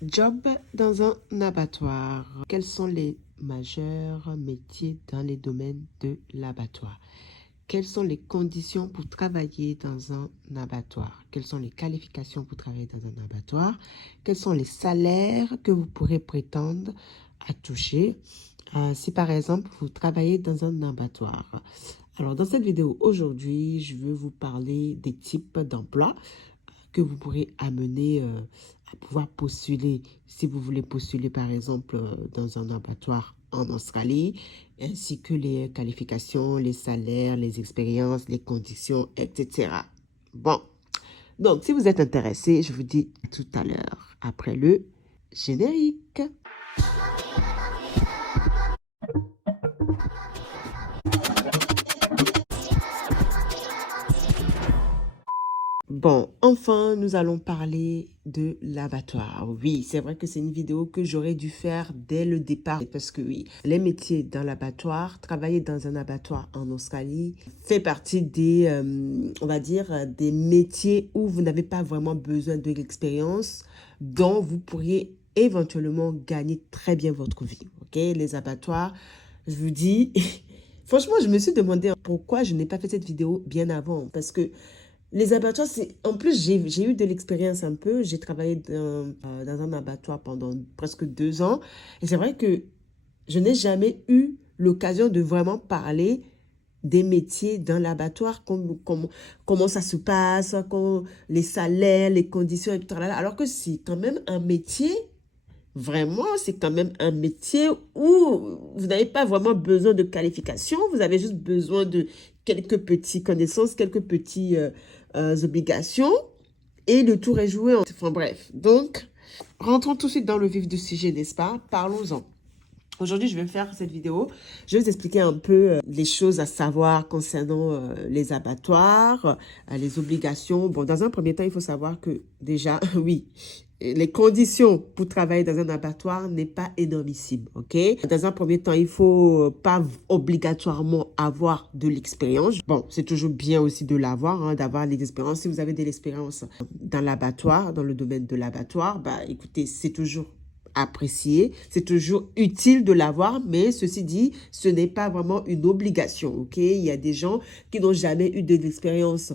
Job dans un abattoir. Quels sont les majeurs métiers dans les domaines de l'abattoir? Quelles sont les conditions pour travailler dans un abattoir? Quelles sont les qualifications pour travailler dans un abattoir? Quels sont les salaires que vous pourrez prétendre à toucher si par exemple vous travaillez dans un abattoir? Alors dans cette vidéo aujourd'hui, je veux vous parler des types d'emplois que vous pourrez amener à pouvoir postuler si vous voulez postuler par exemple dans un abattoir en Australie, ainsi que les qualifications, les salaires, les expériences, les conditions, etc. Bon, donc si vous êtes intéressé, je vous dis à tout à l'heure après le générique. Bon, enfin, nous allons parler de l'abattoir. Oui, c'est vrai que c'est une vidéo que j'aurais dû faire dès le départ parce que oui, les métiers dans l'abattoir, travailler dans un abattoir en Australie fait partie des, on va dire, des métiers où vous n'avez pas vraiment besoin de l'expérience dont vous pourriez éventuellement gagner très bien votre vie. Ok, les abattoirs, je vous dis, franchement, je me suis demandé pourquoi je n'ai pas fait cette vidéo bien avant parce que les abattoirs, c'est... En plus, j'ai eu de l'expérience un peu. J'ai travaillé dans un abattoir pendant presque 2 ans. Et c'est vrai que je n'ai jamais eu l'occasion de vraiment parler des métiers dans l'abattoir, comment ça se passe, les salaires, les conditions, etc. Alors que c'est quand même un métier, vraiment, c'est quand même un métier où vous n'avez pas vraiment besoin de qualification. Vous avez juste besoin de quelques petites connaissances, quelques petites obligations et le tour est joué. Enfin bref, donc rentrons tout de suite dans le vif du sujet, n'est-ce pas? Parlons-en. Aujourd'hui, je vais faire cette vidéo. Je vais vous expliquer un peu les choses à savoir concernant les abattoirs, les obligations. Bon, dans un premier temps, il faut savoir que déjà, oui, les conditions pour travailler dans un abattoir n'est pas énormissime, ok? Dans un premier temps, il faut pas obligatoirement avoir de l'expérience. Bon, c'est toujours bien aussi de l'avoir, hein, d'avoir l'expérience. Si vous avez de l'expérience dans l'abattoir, dans le domaine de l'abattoir, bah écoutez, c'est toujours apprécié, c'est toujours utile de l'avoir, mais ceci dit, ce n'est pas vraiment une obligation, ok? Il y a des gens qui n'ont jamais eu de l'expérience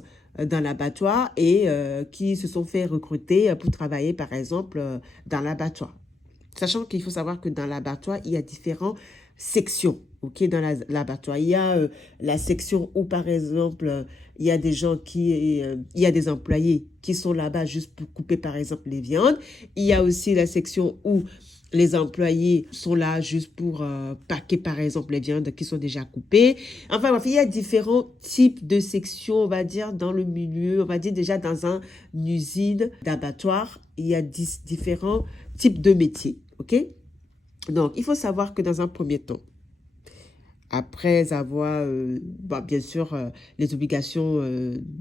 dans l'abattoir et qui se sont fait recruter pour travailler, par exemple, dans l'abattoir. Sachant qu'il faut savoir que dans l'abattoir, il y a différentes sections, ok? Dans l'abattoir, il y a la section où, par exemple, il y a des gens il y a des employés qui sont là-bas juste pour couper, par exemple, les viandes. Il y a aussi la section où les employés sont là juste pour paquer, par exemple, les viandes qui sont déjà coupées. Enfin, bref, il y a différents types de sections, on va dire, dans le milieu. On va dire déjà dans une usine d'abattoir, il y a différents types de métiers, ok? Donc, il faut savoir que dans un premier temps, après avoir, bien sûr, les obligations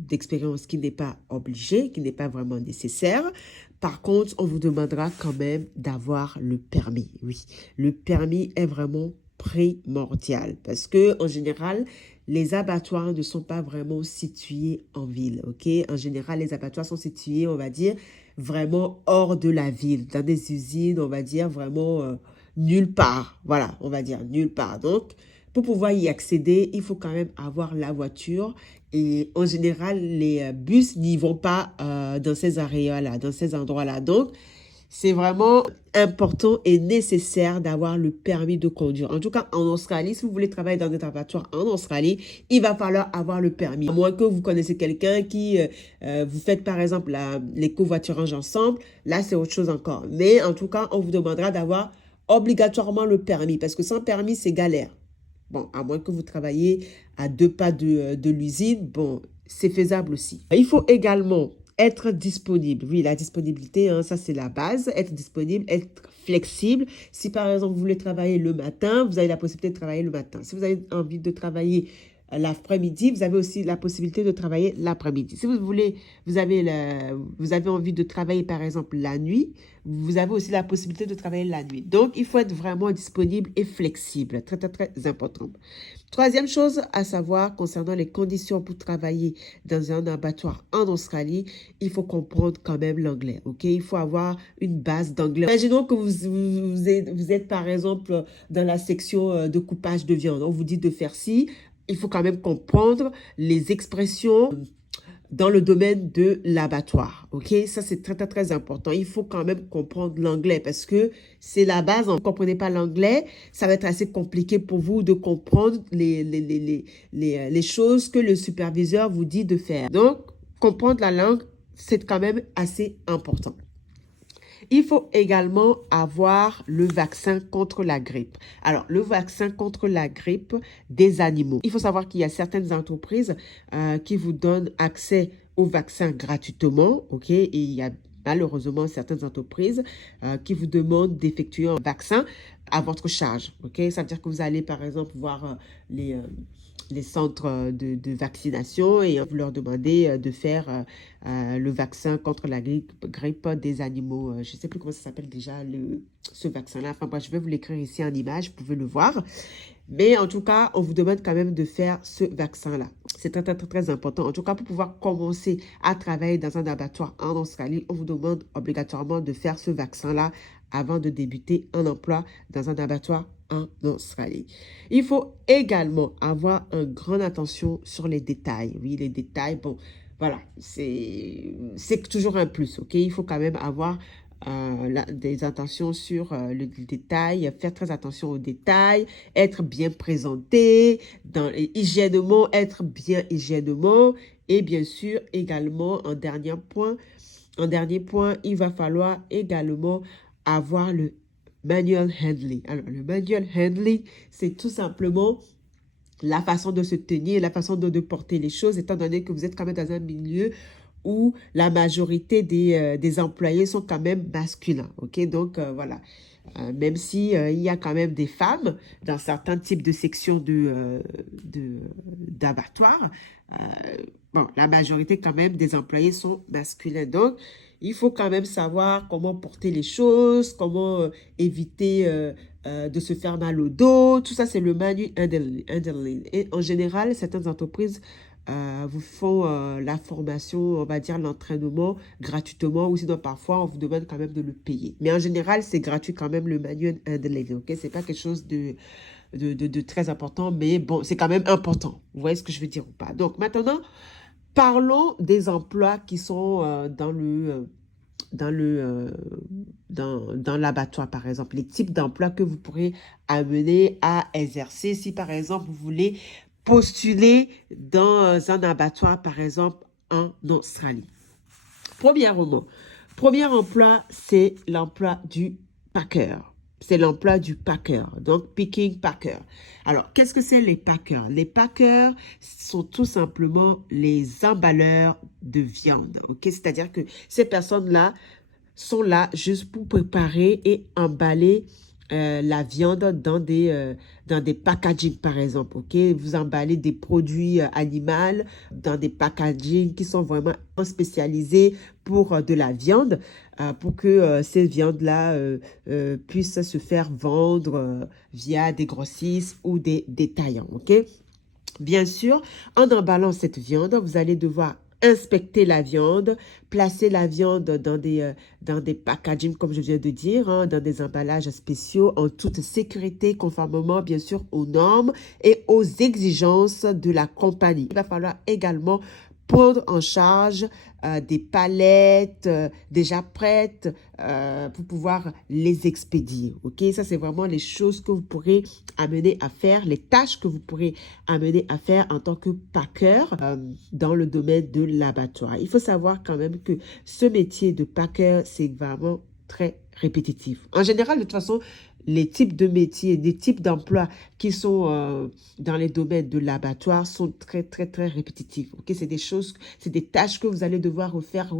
d'expérience qui n'est pas obligée, qui n'est pas vraiment nécessaire. Par contre, on vous demandera quand même d'avoir le permis. Oui, le permis est vraiment primordial parce que en général, les abattoirs ne sont pas vraiment situés en ville, ok? En général, les abattoirs sont situés, on va dire, vraiment hors de la ville, dans des usines, on va dire, vraiment nulle part. Voilà, on va dire nulle part. Donc, pour pouvoir y accéder, il faut quand même avoir la voiture. Et en général, les bus n'y vont pas dans ces aréas-là, dans ces endroits-là. Donc, c'est vraiment important et nécessaire d'avoir le permis de conduire. En tout cas, en Australie, si vous voulez travailler dans un abattoir en Australie, il va falloir avoir le permis. À moins que vous connaissez quelqu'un qui, vous faites par exemple les covoiturages ensemble, là c'est autre chose encore. Mais en tout cas, on vous demandera d'avoir obligatoirement le permis parce que sans permis, c'est galère. Bon, à moins que vous travaillez à 2 pas de l'usine, bon, c'est faisable aussi. Il faut également être disponible. Oui, la disponibilité, hein, ça c'est la base. Être disponible, être flexible. Si par exemple vous voulez travailler le matin, vous avez la possibilité de travailler le matin. Si vous avez envie de travailler l'après-midi, vous avez aussi la possibilité de travailler l'après-midi. Si vous voulez, vous avez envie de travailler par exemple la nuit, vous avez aussi la possibilité de travailler la nuit. Donc, il faut être vraiment disponible et flexible. Très, très, très important. Troisième chose à savoir concernant les conditions pour travailler dans un abattoir en Australie, il faut comprendre quand même l'anglais, ok? Il faut avoir une base d'anglais. Imaginons que vous êtes par exemple dans la section de coupage de viande. On vous dit de faire ci, il faut quand même comprendre les expressions dans le domaine de l'abattoir, ok? Ça, c'est très, très, très important. Il faut quand même comprendre l'anglais parce que c'est la base. Si vous ne comprenez pas l'anglais, ça va être assez compliqué pour vous de comprendre les choses que le superviseur vous dit de faire. Donc, comprendre la langue, c'est quand même assez important. Il faut également avoir le vaccin contre la grippe. Alors, le vaccin contre la grippe des animaux. Il faut savoir qu'il y a certaines entreprises qui vous donnent accès au vaccin gratuitement, ok? Et il y a malheureusement certaines entreprises qui vous demandent d'effectuer un vaccin à votre charge, ok? Ça veut dire que vous allez par exemple voir les centres de vaccination et vous leur demandez de faire le vaccin contre la grippe des animaux. Je ne sais plus comment ça s'appelle déjà ce vaccin-là. Enfin, bref, je vais vous l'écrire ici en image, vous pouvez le voir. Mais en tout cas, on vous demande quand même de faire ce vaccin-là. C'est très, très, très, très important. En tout cas, pour pouvoir commencer à travailler dans un abattoir en Australie, on vous demande obligatoirement de faire ce vaccin-là avant de débuter un emploi dans un abattoir en Australie. Il faut également avoir une grande attention sur les détails. Oui, les détails, bon, voilà, c'est toujours un plus, ok? Il faut quand même avoir des attentions sur le détail, faire très attention aux détails, être bien présenté, hygiénement, être bien hygiénement, et bien sûr également, en dernier point, il va falloir également avoir le manual handling. Alors, le manual handling, c'est tout simplement la façon de se tenir, la façon de porter les choses, étant donné que vous êtes quand même dans un milieu où la majorité des employés sont quand même masculins. Ok, donc voilà. Même si il y a quand même des femmes dans certains types de sections d'abattoirs, bon, la majorité quand même des employés sont masculins. Donc, il faut quand même savoir comment porter les choses, comment éviter de se faire mal au dos. Tout ça, c'est le manual handling. Et en général, certaines entreprises vous font la formation, on va dire l'entraînement gratuitement, ou sinon parfois on vous demande quand même de le payer. Mais en général, c'est gratuit quand même le manual handling, ok? C'est pas quelque chose de très important, mais bon, c'est quand même important. Vous voyez ce que je veux dire ou pas? Donc maintenant, parlons des emplois qui sont dans l'abattoir, par exemple, les types d'emplois que vous pourrez amener à exercer si, par exemple, vous voulez postuler dans un abattoir, par exemple, en Australie. Premièrement, premier emploi, c'est l'emploi du packer. C'est l'emploi du packer, donc picking packer. Alors, qu'est-ce que c'est les packers? Les packers sont tout simplement les emballeurs de viande, ok? C'est-à-dire que ces personnes-là sont là juste pour préparer et emballer la viande dans des packaging, par exemple, ok? Vous emballez des produits animaux dans des packaging qui sont vraiment spécialisés pour de la viande, pour que ces viandes-là puissent se faire vendre via des grossistes ou des détaillants, ok? Bien sûr, en emballant cette viande, vous allez devoir inspecter la viande, placer la viande dans des packaging, comme je viens de dire, hein, dans des emballages spéciaux en toute sécurité, conformément bien sûr aux normes et aux exigences de la compagnie. Il va falloir également prendre en charge des palettes déjà prêtes pour pouvoir les expédier. Ok, ça c'est vraiment les choses que vous pourrez amener à faire, les tâches que vous pourrez amener à faire en tant que packer dans le domaine de l'abattoir. Il faut savoir quand même que ce métier de packer, c'est vraiment très répétitives. En général, de toute façon, les types de métiers, les types d'emplois qui sont dans les domaines de l'abattoir sont très, très, très répétitifs. Ok, c'est des choses, c'est des tâches que vous allez devoir refaire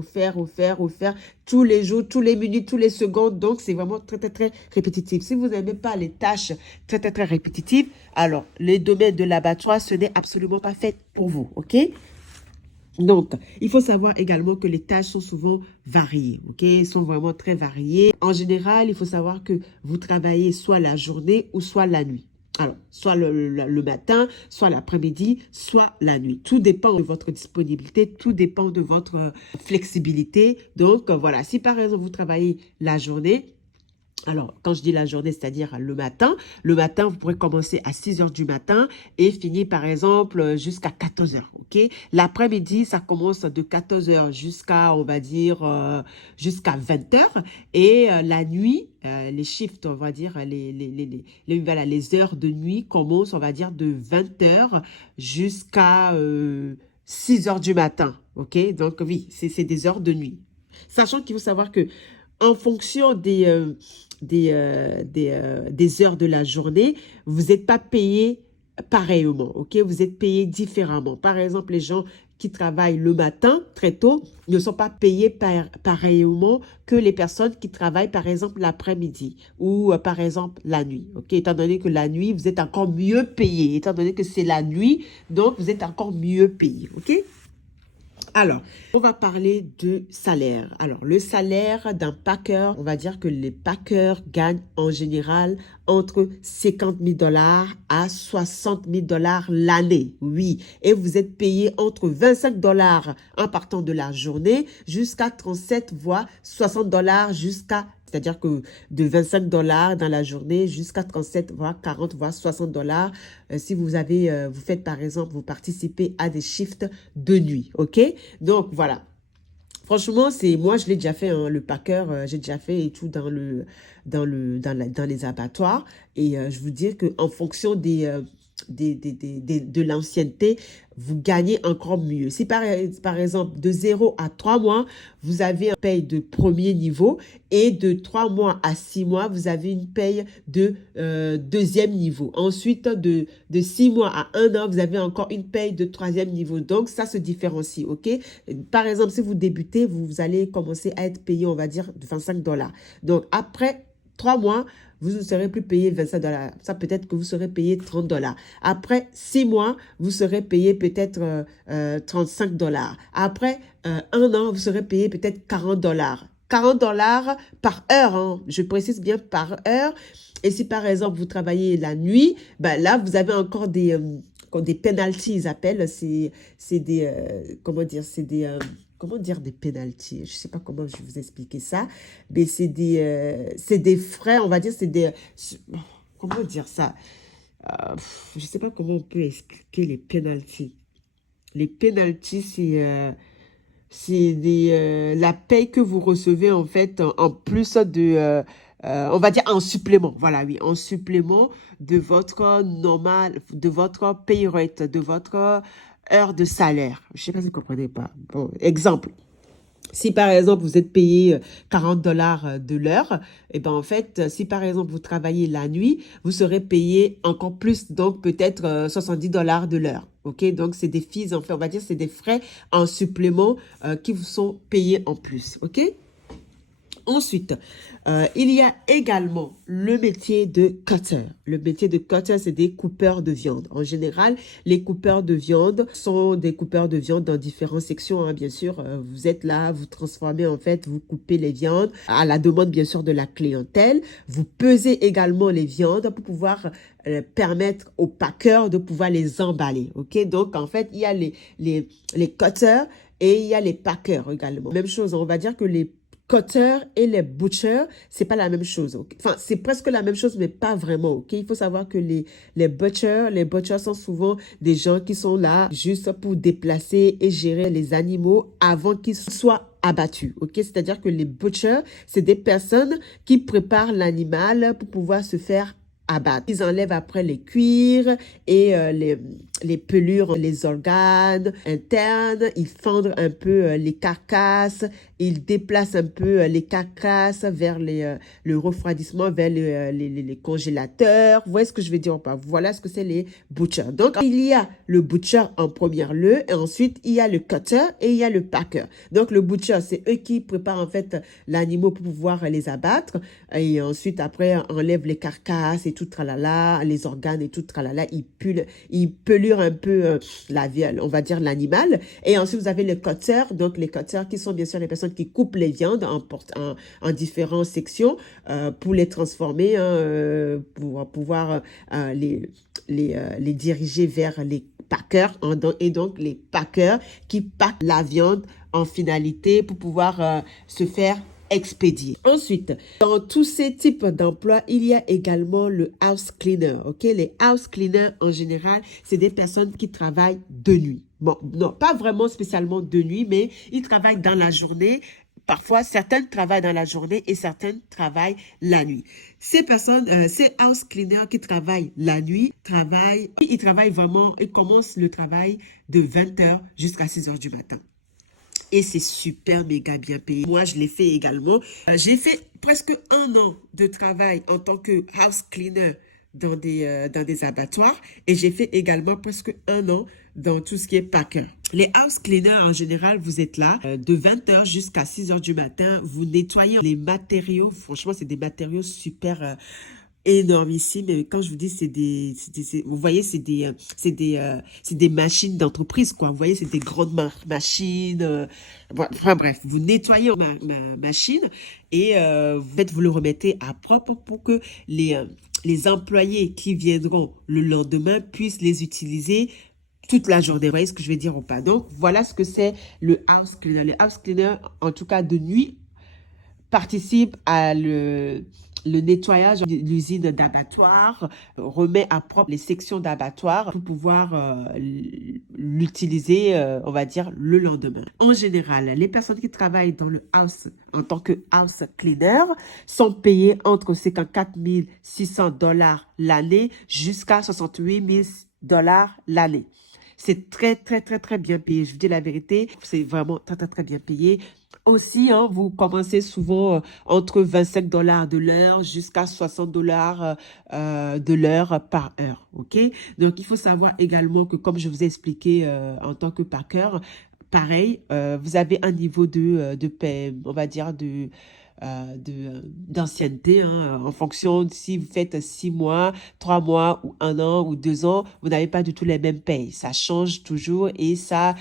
tous les jours, tous les minutes, tous les secondes. Donc, c'est vraiment très, très, très répétitif. Si vous n'aimez pas les tâches très, très, très répétitives, alors, les domaines de l'abattoir, ce n'est absolument pas fait pour vous. Ok? Donc, il faut savoir également que les tâches sont souvent variées, ok? Elles sont vraiment très variées. En général, il faut savoir que vous travaillez soit la journée ou soit la nuit. Alors, soit le matin, soit l'après-midi, soit la nuit. Tout dépend de votre disponibilité, tout dépend de votre flexibilité. Donc, voilà, si par exemple vous travaillez la journée, alors, quand je dis la journée, c'est-à-dire le matin, vous pourrez commencer à 6 heures du matin et finir, par exemple, jusqu'à 14 heures, ok? L'après-midi, ça commence de 14 heures jusqu'à, on va dire, jusqu'à 20 heures. Et la nuit, les shifts, on va dire, voilà, les heures de nuit commencent, on va dire, de 20 heures jusqu'à 6 heures du matin, ok? Donc, oui, c'est des heures de nuit. Sachant qu'il faut savoir que en fonction des heures de la journée, vous n'êtes pas payé pareillement, ok? Vous êtes payé différemment. Par exemple, les gens qui travaillent le matin très tôt ne sont pas payés pareillement que les personnes qui travaillent, par exemple, l'après-midi ou, par exemple, la nuit, ok? Étant donné que la nuit, vous êtes encore mieux payé. Étant donné que c'est la nuit, donc vous êtes encore mieux payé, ok? Alors, on va parler de salaire. Alors, le salaire d'un packer, on va dire que les packers gagnent en général entre 50 000 $ à 60 000 $ l'année. Oui, et vous êtes payé entre 25 $ en partant de la journée jusqu'à 37 voire 60 $ jusqu'à, c'est-à-dire que de 25 $ dans la journée jusqu'à 37 voire 40 voire 60 $ si vous avez, vous faites par exemple, vous participez à des shifts de nuit, ok? Donc voilà. Franchement, moi je l'ai déjà fait, hein, le packer, j'ai déjà fait et tout dans les abattoirs. Et je vous dis qu'en fonction de l'ancienneté, vous gagnez encore mieux. Si par exemple, de 0 à 3 mois, vous avez une paye de premier niveau et de 3 mois à 6 mois, vous avez une paye de deuxième niveau. Ensuite, de 6 mois à 1 an, vous avez encore une paye de troisième niveau. Donc, ça se différencie, ok? Par exemple, si vous débutez, vous allez commencer à être payé, on va dire, de 25 $. Donc, après 3 mois, vous ne serez plus payé 25 $. Ça, peut-être que vous serez payé 30 $. Après 6 mois, vous serez payé peut-être 35 $. Après 1 an, vous serez payé peut-être 40 $. 40 $ par heure, hein. Je précise bien par heure. Et si par exemple, vous travaillez la nuit, ben là, vous avez encore des penalties, ils appellent. C'est des, comment dire, c'est des... comment dire des penalties? Je ne sais pas comment je vais vous expliquer ça, mais c'est des frais, on va dire, comment dire ça? Je ne sais pas comment on peut expliquer les penalties. Les penalties, c'est la paye que vous recevez en fait en plus on va dire en supplément, voilà, oui, en supplément de votre normal, de votre pay rate, de votre heure de salaire. Je ne sais pas si vous comprenez pas. Bon, exemple. Si par exemple vous êtes payé 40 $ de l'heure, et ben en fait, si par exemple vous travaillez la nuit, vous serez payé encore plus, donc peut-être 70 $ de l'heure. Ok, donc c'est des fees, en fait, on va dire c'est des frais en supplément qui vous sont payés en plus. Ok. Ensuite, il y a également le métier de cutter. Le métier de cutter, c'est des coupeurs de viande. En général, les coupeurs de viande sont des coupeurs de viande dans différentes sections, hein, bien sûr. Vous êtes là, vous transformez en fait, vous coupez les viandes à la demande bien sûr de la clientèle. Vous pesez également les viandes pour pouvoir permettre aux packers de pouvoir les emballer. Ok, donc en fait, il y a les cutters et il y a les packers également. Même chose, on va dire que les cutter et les butchers, c'est pas la même chose. Okay? Enfin, c'est presque la même chose, mais pas vraiment. Ok, il faut savoir que les butchers sont souvent des gens qui sont là juste pour déplacer et gérer les animaux avant qu'ils soient abattus. Ok, c'est-à-dire que les butchers, c'est des personnes qui préparent l'animal pour pouvoir se faire abattre. Ils enlèvent après les cuirs et les pelures, les organes internes, ils fendent un peu les carcasses, ils déplacent un peu les carcasses vers le refroidissement, vers les congélateurs. Vous voyez ce que je veux dire ou pas? Voilà ce que c'est les butchers. Donc, il y a le butcher en première lieu et ensuite, il y a le cutter et il y a le packer. Donc, le butcher, c'est eux qui préparent en fait l'animal pour pouvoir les abattre et ensuite, après, enlèvent les carcasses et tout tralala, les organes et tout tralala. Ils pelurent un peu la viande, on va dire l'animal. Et ensuite, vous avez les cutters. Donc, les cutters qui sont bien sûr les personnes qui coupent les viandes en différentes sections pour les transformer, pour pouvoir les diriger vers les packers. Et donc, les packers qui packent la viande en finalité pour pouvoir se faire expédier. Ensuite, dans tous ces types d'emplois, il y a également le house cleaner. Ok, les house cleaners en général, c'est des personnes qui travaillent de nuit. Bon, non, pas vraiment spécialement de nuit, mais ils travaillent dans la journée. Parfois, certaines travaillent dans la journée et certaines travaillent la nuit. Ces personnes, ces house cleaners qui travaillent la nuit, ils travaillent vraiment, ils commencent le travail de 20 h jusqu'à 6 h du matin. Et c'est super méga bien payé. Moi, je l'ai fait également. J'ai fait presque 1 an de travail en tant que house cleaner dans des abattoirs. Et j'ai fait également presque 1 an dans tout ce qui est packer. Les house cleaners, en général, vous êtes là de 20 h jusqu'à 6 h du matin. Vous nettoyez les matériaux. Franchement, c'est des matériaux super énormissime. Et quand je vous dis, vous voyez, c'est des machines d'entreprise, quoi. Vous voyez, c'est des grandes machines. Enfin bref, vous nettoyez ma machine et vous le remettez à propre pour que les employés qui viendront le lendemain puissent les utiliser toute la journée. Vous voyez ce que je veux dire ou pas? Donc, voilà ce que c'est le house cleaner. Le house cleaner, en tout cas de nuit, participe à le nettoyage de l'usine d'abattoir, remet à propre les sections d'abattoir pour pouvoir l'utiliser, on va dire, le lendemain. En général, les personnes qui travaillent dans le house en tant que house cleaner sont payées entre 54 600 $ l'année jusqu'à 68 000 $ l'année. C'est très, très, très, très bien payé. Je vous dis la vérité, c'est vraiment très, très, très bien payé. Aussi, hein, vous commencez souvent entre 25 $ de l'heure jusqu'à 60 $ de l'heure par heure. OK? Donc, il faut savoir également que, comme je vous ai expliqué en tant que packer, pareil, vous avez un niveau de paie, on va dire, d'ancienneté, hein, en fonction de si vous faites 6 mois, 3 mois ou 1 an ou 2 ans, vous n'avez pas du tout les mêmes payes. Ça change toujours et ça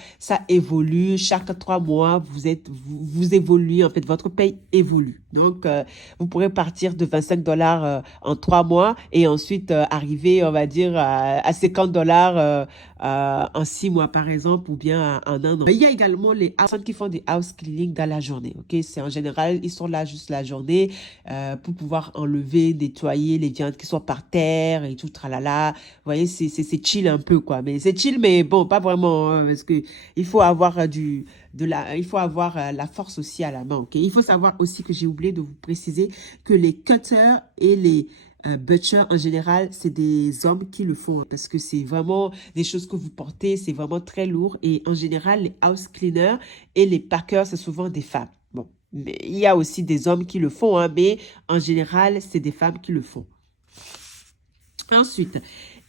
évolue. Chaque 3 mois, vous évoluez, en fait, votre paye évolue. Donc, vous pourrez partir de 25 $ en 3 mois et ensuite arriver, on va dire, à 50 $ en 6 mois, par exemple, ou bien en 1 an. Mais il y a également les personnes qui font des house cleaning dans la journée. Ok, c'est en général, ils sont là juste la journée pour pouvoir enlever, nettoyer les viandes qui sont par terre et tout, tralala. Vous voyez, c'est chill un peu, quoi. Mais c'est chill, mais bon, pas vraiment, hein, parce que il faut avoir il faut avoir la force aussi à la main. Ok, il faut savoir aussi que j'ai oublié de vous préciser que les cutters et les butcher, en général, c'est des hommes qui le font parce que c'est vraiment des choses que vous portez, c'est vraiment très lourd. Et en général, les house cleaners et les packers, c'est souvent des femmes. Bon, mais il y a aussi des hommes qui le font, hein, mais en général, c'est des femmes qui le font. Ensuite,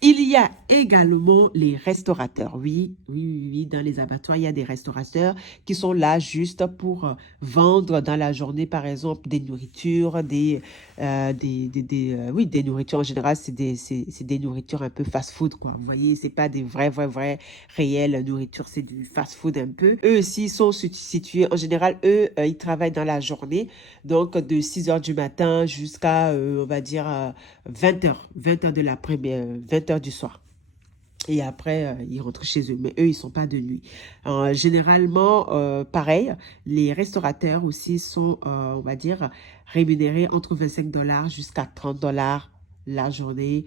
il y a également les restaurateurs. Oui, dans les abattoirs, il y a des restaurateurs qui sont là juste pour vendre dans la journée, par exemple, des nourritures, des nourritures en général, c'est des nourritures un peu fast-food, quoi. Vous voyez, c'est pas des vraies, réelles nourritures, c'est du fast-food un peu. Eux aussi sont situés, en général, ils travaillent dans la journée, donc de 6 h du matin jusqu'à, on va dire, 20 h de l'après-midi, 20 h du soir. Et après, ils rentrent chez eux. Mais eux, ils sont pas de nuit. Généralement, pareil, les restaurateurs aussi sont, on va dire, rémunérés entre 25 $ jusqu'à 30 $ la journée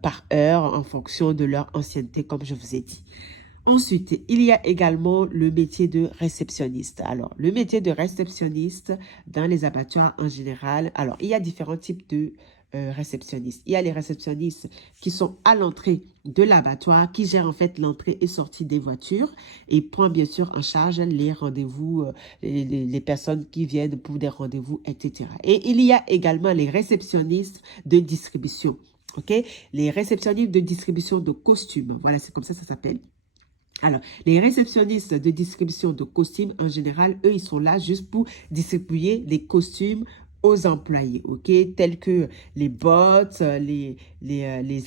par heure en fonction de leur ancienneté, comme je vous ai dit. Ensuite, il y a également le métier de réceptionniste. Alors, le métier de réceptionniste dans les abattoirs en général, alors, il y a différents types de réceptionnistes. Il y a les réceptionnistes qui sont à l'entrée de l'abattoir, qui gèrent en fait l'entrée et sortie des voitures et prend bien sûr en charge les rendez-vous, les personnes qui viennent pour des rendez-vous, etc. Et il y a également les réceptionnistes de distribution. OK? Les réceptionnistes de distribution de costumes. Voilà, c'est comme ça s'appelle. Alors, les réceptionnistes de distribution de costumes, en général, eux, ils sont là juste pour distribuer les costumes aux employés, ok? Tels que les bottes, les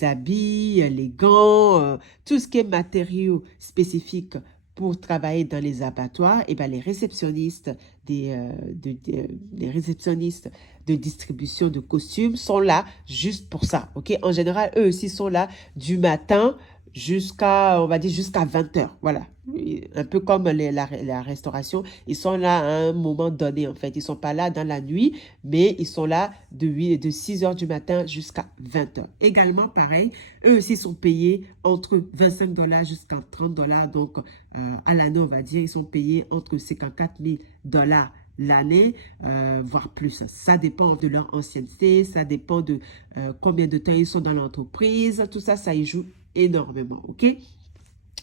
habits, les gants, tout ce qui est matériaux spécifiques pour travailler dans les abattoirs, et bien les réceptionnistes les réceptionnistes de distribution de costumes sont là juste pour ça, ok? En général, eux aussi sont là du matin jusqu'à, on va dire, jusqu'à 20 heures. Voilà. Un peu comme la restauration. Ils sont là à un moment donné, en fait. Ils ne sont pas là dans la nuit, mais ils sont là de 6 heures du matin jusqu'à 20 heures. Également, pareil, eux aussi sont payés entre 25 $ jusqu'à 30 $. Donc, à l'année, on va dire, ils sont payés entre 54 000 $ l'année, voire plus. Ça dépend de leur ancienneté, ça dépend de combien de temps ils sont dans l'entreprise. Tout ça, ça y joue énormément, ok?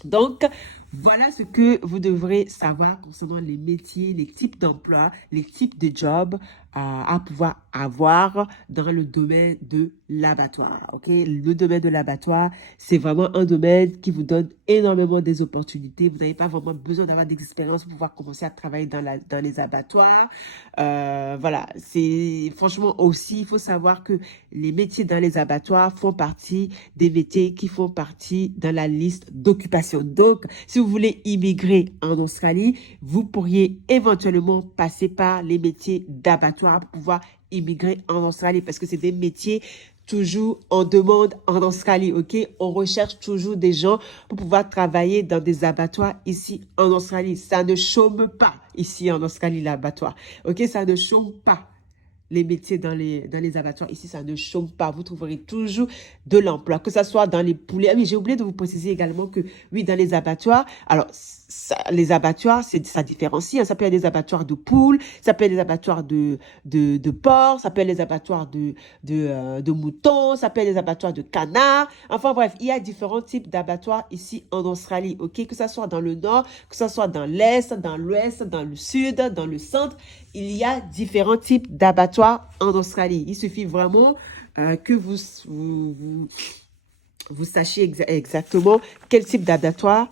Donc, voilà ce que vous devrez savoir concernant les métiers, les types d'emplois, les types de jobs à pouvoir avoir dans le domaine de l'abattoir. Ok, le domaine de l'abattoir, c'est vraiment un domaine qui vous donne énormément des opportunités. Vous n'avez pas vraiment besoin d'avoir d'expérience pour pouvoir commencer à travailler dans les abattoirs. Voilà, c'est franchement aussi, il faut savoir que les métiers dans les abattoirs font partie des métiers qui font partie dans la liste d'occupation. Donc, si vous voulez immigrer en Australie, vous pourriez éventuellement passer par les métiers d'abattoir pour pouvoir immigrer en Australie parce que c'est des métiers toujours en demande en Australie, ok? On recherche toujours des gens pour pouvoir travailler dans des abattoirs ici en Australie. Ça ne chôme pas ici en Australie, l'abattoir, ok? Ça ne chôme pas. Les métiers dans les abattoirs, ici, ça ne chôme pas. Vous trouverez toujours de l'emploi, que ce soit dans les poulets. Ah oui, j'ai oublié de vous préciser également que, oui, dans les abattoirs, alors, les abattoirs, ça différencie. Hein. Ça peut être des abattoirs de poules, ça peut être des abattoirs de porcs, ça peut être des abattoirs de moutons, ça peut être des abattoirs de canards. Enfin, bref, il y a différents types d'abattoirs ici en Australie, ok? Que ce soit dans le nord, que ce soit dans l'est, dans l'ouest, dans le sud, dans le centre, il y a différents types d'abattoirs en Australie. Il suffit vraiment que vous sachiez exactement quel type d'abattoir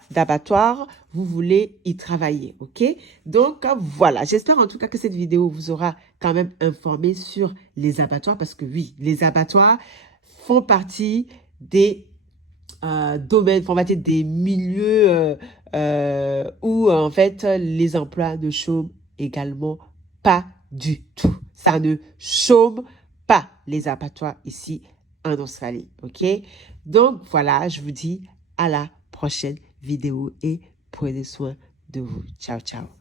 vous voulez y travailler, ok? Donc, voilà. J'espère en tout cas que cette vidéo vous aura quand même informé sur les abattoirs parce que oui, les abattoirs font partie des domaines, font partie des milieux où en fait les emplois ne chôment également pas du tout. Ça ne chôme pas les abattoirs ici en Australie, ok? Donc, voilà, je vous dis à la prochaine vidéo et prenez soin de vous. Ciao, ciao.